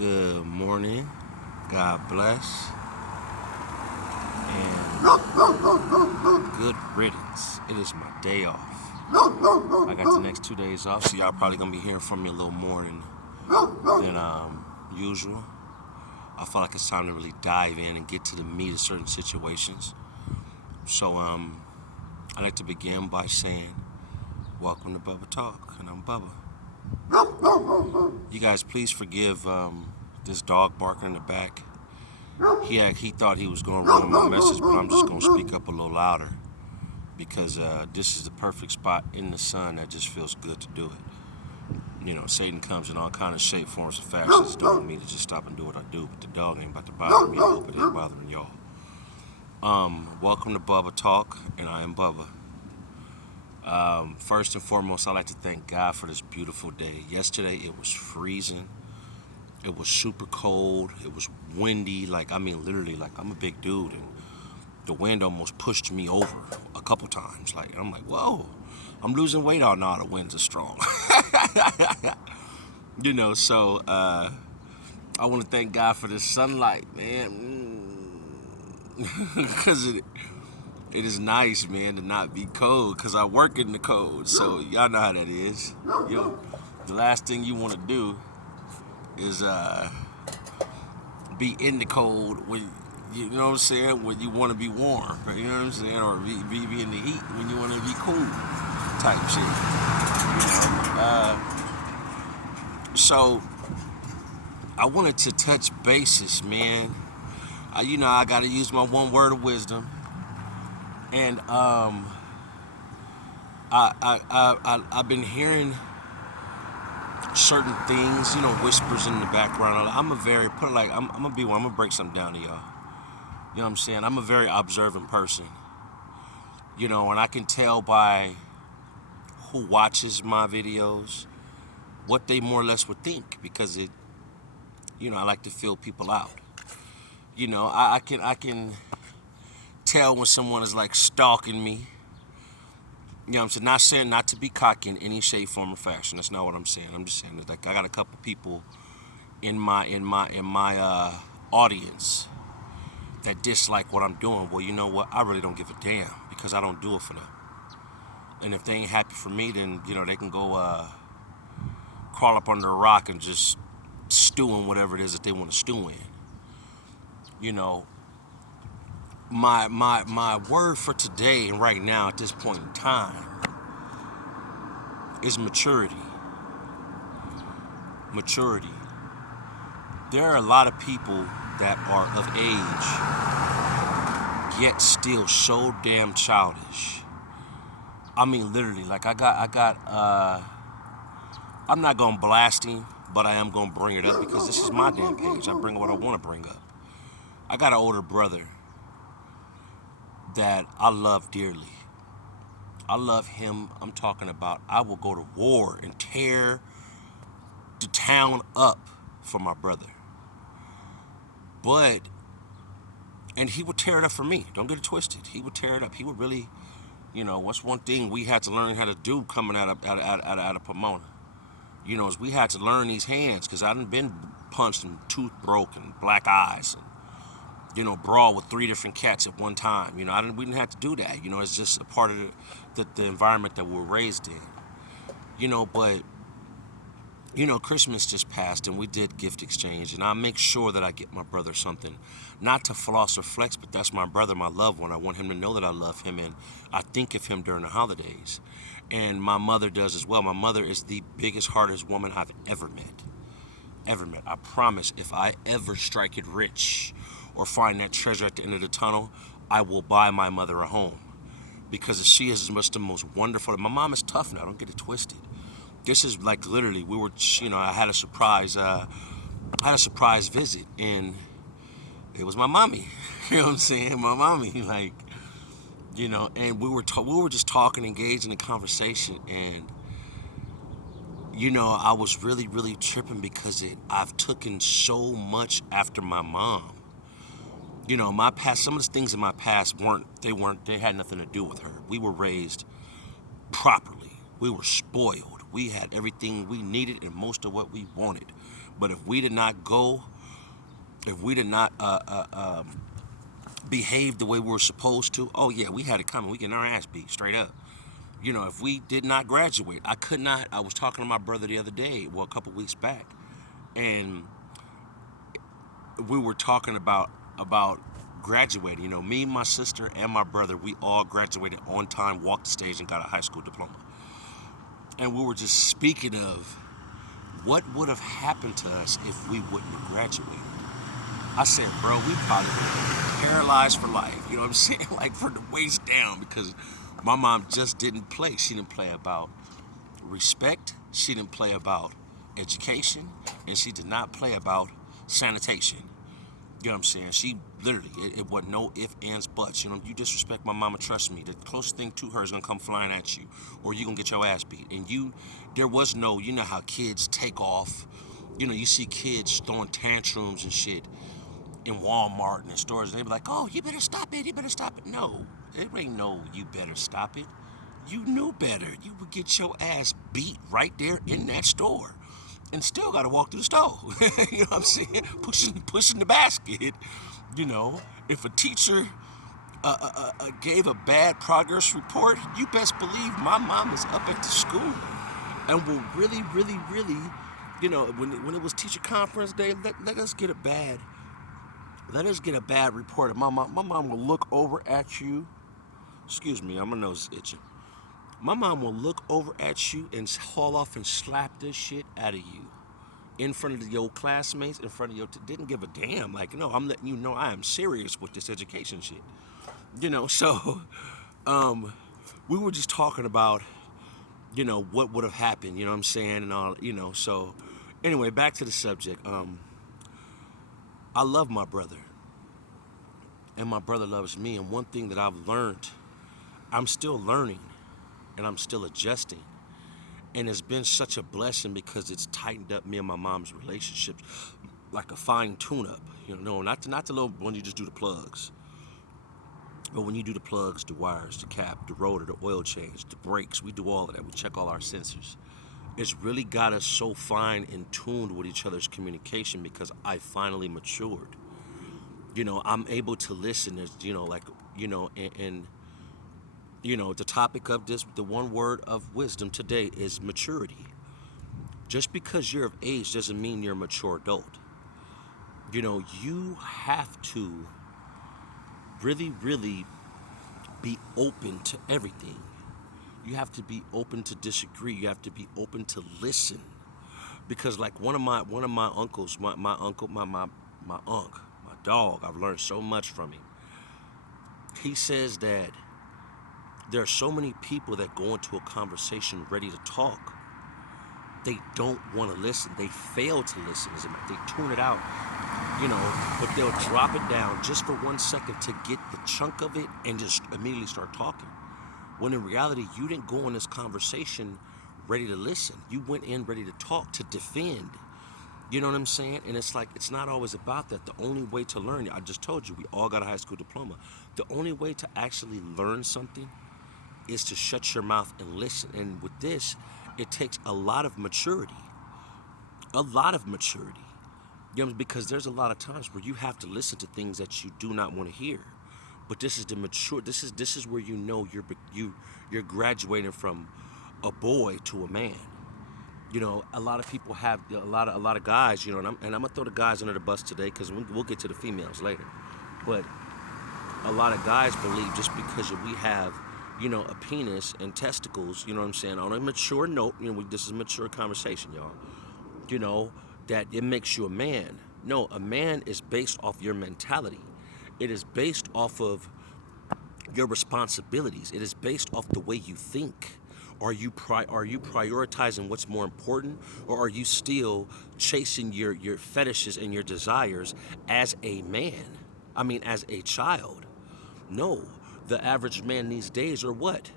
Good morning. God bless. And good riddance. It is my day off. I got the next 2 days off, so y'all probably gonna be hearing from me a little more than usual. I feel like it's time to really dive in and get to the meat of certain situations. So I'd like to begin by saying, welcome to Bubba Talk, and I'm Bubba. You guys, please forgive this dog barking in the back. He thought he was going to ruin my message, but I'm just going to speak up a little louder because this is the perfect spot in the sun that just feels good to do it. You know, Satan comes in all kind of shape, forms, and fashions, doing me to just stop and do what I do, but the dog ain't about to bother me. I hope it ain't bothering y'all. Welcome to Bubba Talk, and I am Bubba. First and foremost, I'd like to thank God for this beautiful day. Yesterday, it was freezing. It was super cold. It was windy. Literally, I'm a big dude, and the wind almost pushed me over a couple times. I'm like, whoa, I'm losing weight out now. The winds are strong. So I want to thank God for this sunlight, man, because it is nice, man, to not be cold, because I work in the cold, so y'all know how that is. The last thing you want to do is be in the cold when, you know what I'm saying, when you want to be warm, you know what I'm saying, or be in the heat when you want to be cool type shit, So I wanted to touch bases, man. I got to use my one word of wisdom. And I've been hearing certain things, whispers in the background. I'm gonna break something down to y'all. You know what I'm saying? I'm a very observant person. And I can tell by who watches my videos what they more or less would think, because I like to feel people out. I can tell when someone is like stalking me. I'm saying, not saying not to be cocky in any shape, form, or fashion. That's not what I'm saying. I'm just saying that, I got a couple people in my audience that dislike what I'm doing. Well, you know what? I really don't give a damn, because I don't do it for them. And if they ain't happy for me, then they can go crawl up under a rock and just stew in whatever it is that they want to stew in. My word for today and right now at this point in time is maturity. Maturity. There are a lot of people that are of age yet still so damn childish. Literally, I'm not gonna blast him, but I am gonna bring it up because this is my damn page. I bring what I want to bring up. I got an older brother that I love dearly. I love him. I'm talking about, I will go to war and tear the town up for my brother. And he would tear it up for me. Don't get it twisted. He would tear it up. He would really, what's one thing we had to learn how to do coming out of Pomona? Is we had to learn these hands, because I done been punched and tooth broken, black eyes, and brawl with 3 different cats at one time. We didn't have to do that. It's just a part of the environment that we were raised in. But Christmas just passed and we did gift exchange, and I make sure that I get my brother something, not to floss or flex, but that's my brother, my loved one. I want him to know that I love him, and I think of him during the holidays. And my mother does as well. My mother is the biggest, hardest woman I've ever met. I promise, if I ever strike it rich or find that treasure at the end of the tunnel, I will buy my mother a home, because she is just the most wonderful. My mom is tough now, don't get it twisted. This is like literally, I had a surprise visit, and it was my mommy. You know what I'm saying? My mommy, and we were just talking, engaged in a conversation, and I was really, really tripping because I've taken so much after my mom. My past, some of the things in my past they had nothing to do with her. We were raised properly. We were spoiled. We had everything we needed and most of what we wanted. But if we did not go, if we did not behave the way we were supposed to, oh yeah, we had it coming. We getting our ass beat straight up. If we did not graduate, I could not. I was talking to my brother the other day, well, a couple weeks back, and we were talking about graduating. Me, my sister, and my brother, we all graduated on time, walked the stage, and got a high school diploma. And we were just speaking of what would have happened to us if we wouldn't have graduated. I said, bro, we probably would have been paralyzed for life. You know what I'm saying? Like from the waist down, because my mom just didn't play. She didn't play about respect. She didn't play about education, and she did not play about sanitation. You know what I'm saying? She literally, it wasn't no ifs, ands, buts. You disrespect my mama, trust me, the closest thing to her is gonna come flying at you, or you gonna get your ass beat. And there was no, how kids take off. You see kids throwing tantrums and shit in Walmart and in stores, and they be like, oh, you better stop it, you better stop it. No, it ain't no, you better stop it. You knew better. You would get your ass beat right there in that store. And still got to walk through the store. You know what I'm saying? Pushing the basket. If a teacher gave a bad progress report, you best believe my mom is up at the school and will really, really, really, when it was teacher conference day, let us get a bad report. My mom will look over at you. Excuse me, my nose is itching. My mom will look over at you and haul off and slap this shit out of you in front of your classmates, in front of didn't give a damn. Like, no, I'm letting you know I am serious with this education shit. So we were just talking about, what would have happened, you know what I'm saying, and all, so anyway, back to the subject. I love my brother, and my brother loves me, and one thing that I've learned, I'm still learning, and I'm still adjusting. And it's been such a blessing because it's tightened up me and my mom's relationships like a fine tune-up. Not the little when you just do the plugs. But when you do the plugs, the wires, the cap, the rotor, the oil change, the brakes, we do all of that. We check all our sensors. It's really got us so fine and tuned with each other's communication because I finally matured. I'm able to listen. And the topic of this, the one word of wisdom today is maturity. Just because you're of age doesn't mean you're a mature adult. You have to really, really be open to everything. You have to be open to disagree. You have to be open to listen. Because like one of my uncles, my uncle, my dog, I've learned so much from him. He says that there are so many people that go into a conversation ready to talk. They don't want to listen. They fail to listen. They tune it out, but they'll drop it down just for 1 second to get the chunk of it and just immediately start talking. When in reality, you didn't go in this conversation ready to listen. You went in ready to talk, to defend. You know what I'm saying? And it's like, it's not always about that. The only way to learn, I just told you, we all got a high school diploma. The only way to actually learn something is to shut your mouth and listen. And with this, it takes a lot of maturity. A lot of maturity. Because there's a lot of times where you have to listen to things that you do not want to hear. But this is the mature. This is where you're graduating from a boy to a man. A lot of people have a lot of guys. And I'm gonna throw the guys under the bus today because we'll get to the females later. But a lot of guys believe just because we have a penis and testicles, you know what I'm saying, on a mature note, this is a mature conversation, y'all, that it makes you a man. No, a man is based off your mentality. It is based off of your responsibilities. It is based off the way you think. Are you prioritizing what's more important, or are you still chasing your fetishes and your desires as a man? As a child? No. The average man these days are what?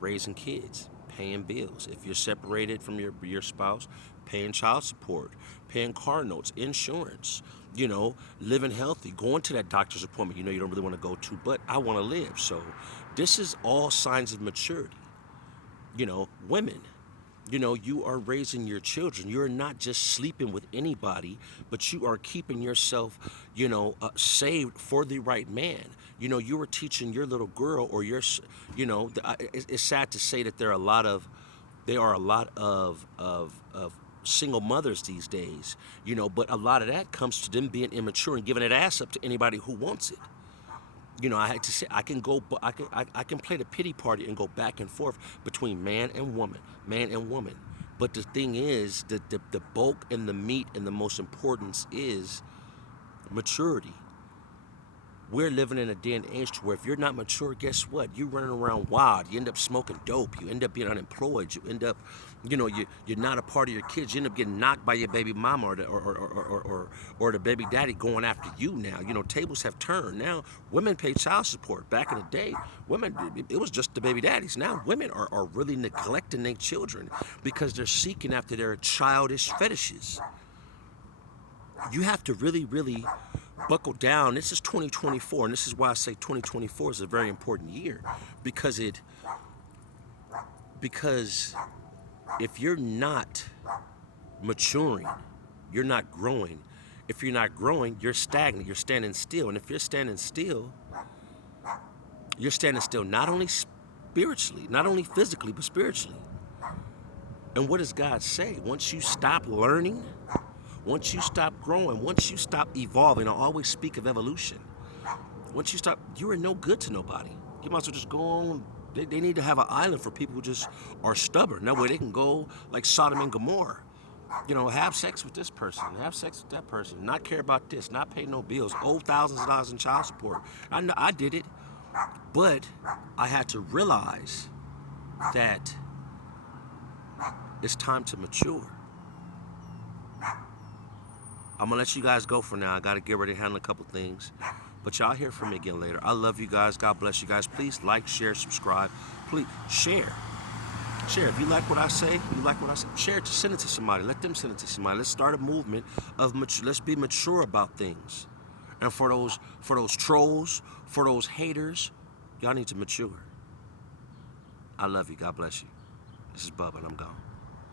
Raising kids, paying bills. If you're separated from your spouse, paying child support, paying car notes, insurance, living healthy, going to that doctor's appointment, you don't really want to go to, but I want to live. So this is all signs of maturity. Women, You know, you are raising your children. You're not just sleeping with anybody, but you are keeping yourself, saved for the right man. You know, you were teaching your little girl or it's sad to say that there are a lot of single mothers these days, but a lot of that comes to them being immature and giving that ass up to anybody who wants it. I had to say I can go, I can play the pity party and go back and forth between man and woman, man and woman. But the thing is, the bulk and the meat and the most importance is maturity. We're living in a day and age to where if you're not mature, guess what? You're running around wild. You end up smoking dope. You end up being unemployed. You end up, you're not a part of your kids. You end up getting knocked by your baby mama or the baby daddy going after you now. Tables have turned. Now, women pay child support. Back in the day, women, it was just the baby daddies. Now, women are really neglecting their children because they're seeking after their childish fetishes. You have to really, really buckle down. This is 2024, and this is why I say 2024 is a very important year, because if you're not maturing, you're not growing. If you're not growing, you're stagnant. You're standing still. And if you're standing still, you're standing still not only spiritually, not only physically, but spiritually. And what does God say? Once you stop learning, once you stop growing, once you stop evolving, I always speak of evolution. Once you stop, you are no good to nobody. You might as well just go on. They need to have an island for people who just are stubborn. That way they can go like Sodom and Gomorrah. Have sex with this person, have sex with that person, not care about this, not pay no bills, owe thousands of dollars in child support. I know I did it, but I had to realize that it's time to mature. I'm going to let you guys go for now. I got to get ready to handle a couple things. But y'all hear from me again later. I love you guys. God bless you guys. Please like, share, subscribe. Please share. Share. If you like what I say, share it. Send it to somebody. Let them send it to somebody. Let's start a movement of let's be mature about things. And for those trolls, for those haters, y'all need to mature. I love you. God bless you. This is Bubba, and I'm gone.